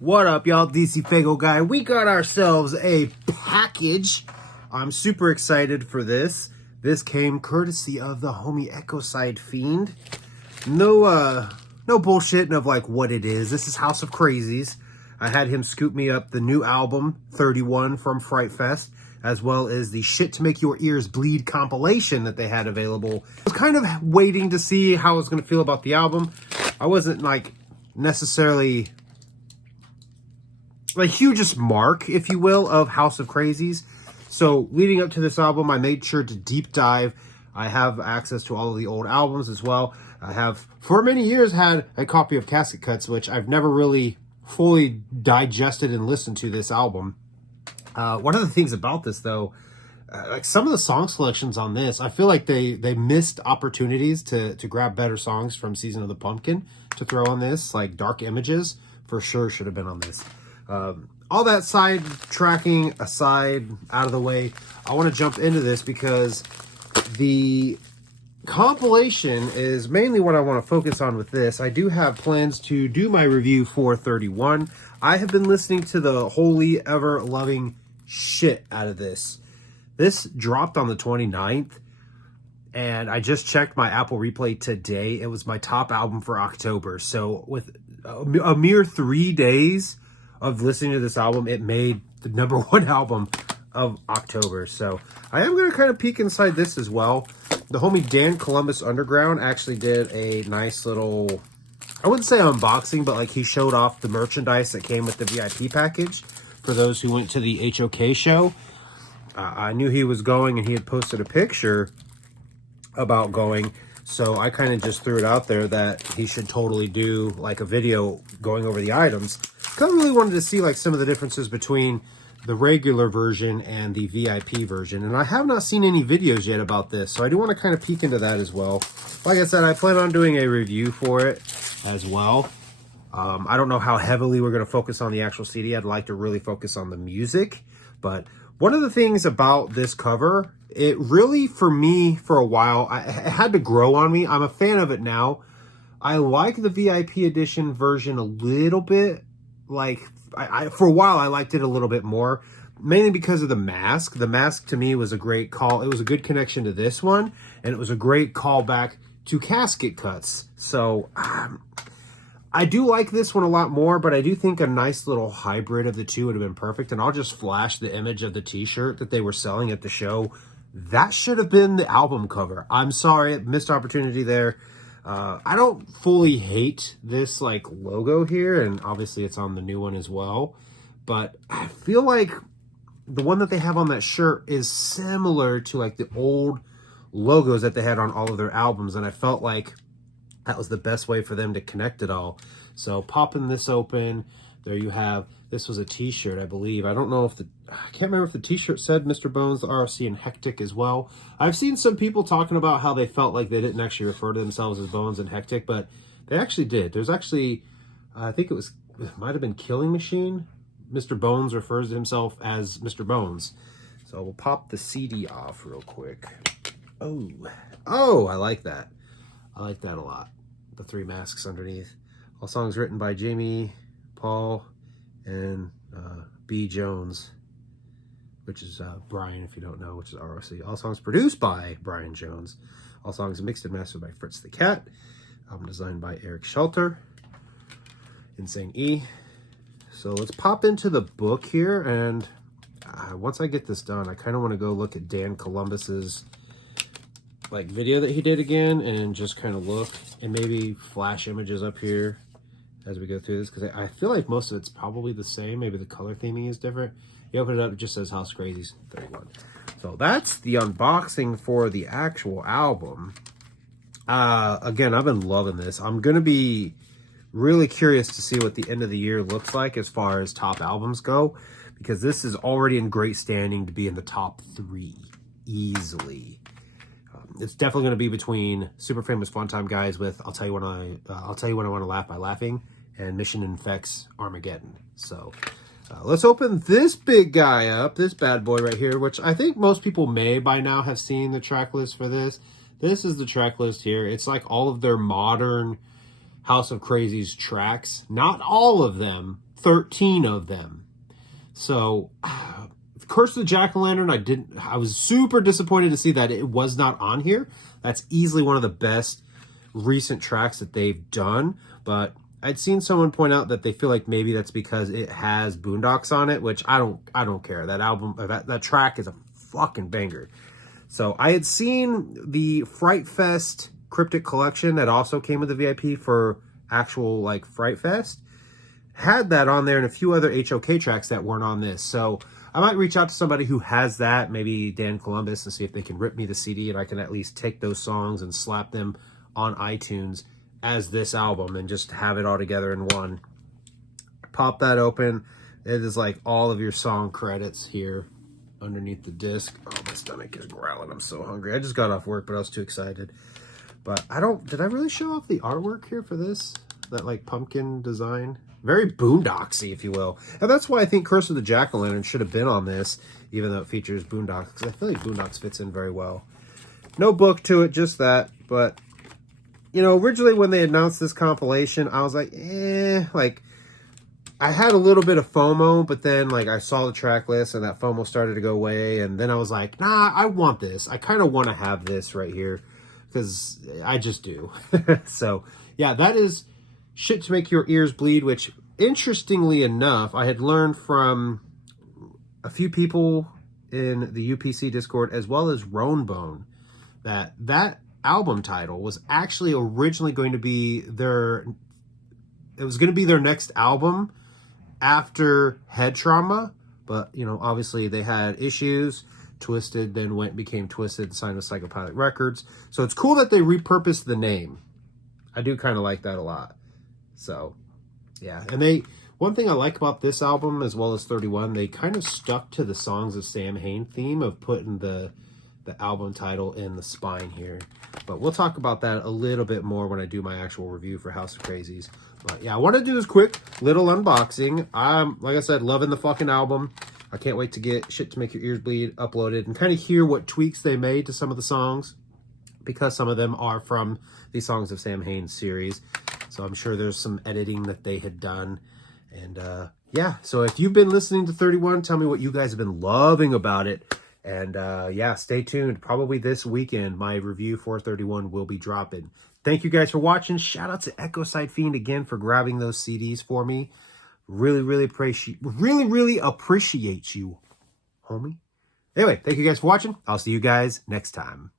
What up, y'all? DCFAYGOGUY. We got ourselves a package. I'm super excited for this. This came courtesy of the homie Ecocide Fiend. No bullshitting of like what it is. This is House of Crazies. I had him scoop me up the new album 31 from Fright Fest, as well as the Shit to Make Your Ears Bleed compilation that they had available. I was kind of waiting to see how I was going to feel about the album. I wasn't like necessarily the hugest mark, if you will, of House of Crazies. So leading up to this album, I made sure to deep dive. I have access to all of the old albums as well. I have, for many years, had a copy of Casket Cuts, which I've never really fully digested and listened to this album. One of the things about this, though, like some of the song selections on this, I feel like they missed opportunities to grab better songs from Season of the Pumpkin to throw on this. Like Dark Images, for sure, should have been on this. All that side tracking aside, out of the way, I want to jump into this because the compilation is mainly what I want to focus on with this. I do have plans to do my review for 31. I have been listening to the holy ever loving shit out of this. This dropped on the 29th, and I just checked my Apple Replay today. It was my top album for October. So with a mere 3 days of listening to this album, it made the #1 album of October. So I am going to kind of peek inside this as well. The homie Dan Columbus Underground actually did a nice little, I wouldn't say unboxing, but like he showed off the merchandise that came with the VIP package for those who went to the H.O.K show. I knew he was going, and he had posted a picture about going. So I kind of just threw it out there that he should totally do like a video going over the items. I really wanted to see like some of the differences between the regular version and the VIP version. And I have not seen any videos yet about this, so I do want to kind of peek into that as well. Like I said, I plan on doing a review for it as well. I don't know how heavily we're going to focus on the actual CD. I'd like to really focus on the music. But one of the things about this cover, it really, for me, for a while, it had to grow on me. I'm a fan of it now. I like the VIP edition version a little bit. Like, for a while, I liked it a little bit more, mainly because of the mask. The mask, to me, was a great call. It was a good connection to this one, and it was a great callback to Casket Cuts. So, I do like this one a lot more, but I do think a nice little hybrid of the two would have been perfect. And I'll just flash the image of the t-shirt that they were selling at the show. That should have been the album cover. I'm sorry, missed opportunity there. I don't fully hate this like logo here, and obviously it's on the new one as well. But I feel like the one that they have on that shirt is similar to like the old logos that they had on all of their albums, and I felt like that was the best way for them to connect it all. So popping this open, there you have, this was a t-shirt, I believe. I don't know if I can't remember if the t-shirt said Mr. Bones, the ROC, and Hectic as well. I've seen some people talking about how they felt like they didn't actually refer to themselves as Bones and Hectic, but they actually did. There's actually, I think it might have been Killing Machine. Mr. Bones refers to himself as Mr. Bones. So we'll pop the CD off real quick. Oh, I like that. I like that a lot. The 3 masks underneath. All songs written by Jamie, Paul, and B. Jones, which is Brian, if you don't know, which is ROC. All songs produced by Brian Jones. All songs mixed and mastered by Fritz the Cat. Album designed by Eric Shelter. Insane E. So let's pop into the book here, and once I get this done, I kind of want to go look at Dan Columbus's like video that he did again, and just kind of look and maybe flash images up here as we go through this, because I feel like most of it's probably the same. Maybe the color theming is different. You open it up, it just says House Crazies 31. So that's the unboxing for the actual album. Again, I've been loving this. I'm gonna be really curious to see what the end of the year looks like as far as top albums go, because this is already in great standing to be in the top 3 easily. It's definitely going to be between Super Famous Fun Time Guys with I'll Tell You When I Want to Laugh by Laughing, and Mission Infect's Armageddon. So let's open this big guy up, this bad boy right here, which I think most people may by now have seen the track list for this. This is the track list here. It's like all of their modern House of Crazies tracks. Not all of them. 13 of them. So Curse of the Jack-O-Lantern, I was super disappointed to see that it was not on here. That's easily one of the best recent tracks that they've done, but I'd seen someone point out that they feel like maybe that's because it has Boondocks on it, which I don't care. That album, that track is a fucking banger. So I had seen the Fright Fest Cryptic Collection that also came with the VIP for actual like Fright Fest. Had that on there and a few other H.O.K. tracks that weren't on this. So I might reach out to somebody who has that, maybe Dan Columbus, and see if they can rip me the CD and I can at least take those songs and slap them on iTunes as this album and just have it all together in one. Pop that open. It is like all of your song credits here underneath the disc. Oh, my stomach is growling. I'm so hungry. I just got off work, but I was too excited. But did I really show off the artwork here for this? That like pumpkin design? Very boondocksy, if you will. And that's why I think Curse of the Jack-O-Lantern should have been on this, even though it features Boondocks, because I feel like Boondocks fits in very well. No book to it, just that. But, you know, originally when they announced this compilation, I was like, like, I had a little bit of FOMO, but then, like, I saw the track list and that FOMO started to go away, and then I was like, nah, I want this. I kind of want to have this right here, because I just do. So, yeah, that is Shit to Make Your Ears Bleed, which, interestingly enough, I had learned from a few people in the UPC Discord, as well as Roanbone, that album title was actually originally going to be their next album after Head Trauma, but, you know, obviously they had issues. Twisted then became Twisted, signed with Psychopathic Records. So it's cool that they repurposed the name. I do kind of like that a lot. So, yeah. And one thing I like about this album, as well as 31, they kind of stuck to the Songs of Sam Hain theme of putting the album title in the spine here. But we'll talk about that a little bit more when I do my actual review for House of Crazies. But yeah, I want to do this quick little unboxing. I'm, like I said, loving the fucking album. I can't wait to get Shit to Make Your Ears Bleed uploaded and kind of hear what tweaks they made to some of the songs, because some of them are from the Songs of Sam Hain series. So I'm sure there's some editing that they had done. And yeah, so if you've been listening to 31, tell me what you guys have been loving about it. And yeah, stay tuned. Probably this weekend, my review for 31 will be dropping. Thank you guys for watching. Shout out to Echo Side Fiend again for grabbing those CDs for me. Really appreciate you, homie. Anyway, thank you guys for watching. I'll see you guys next time.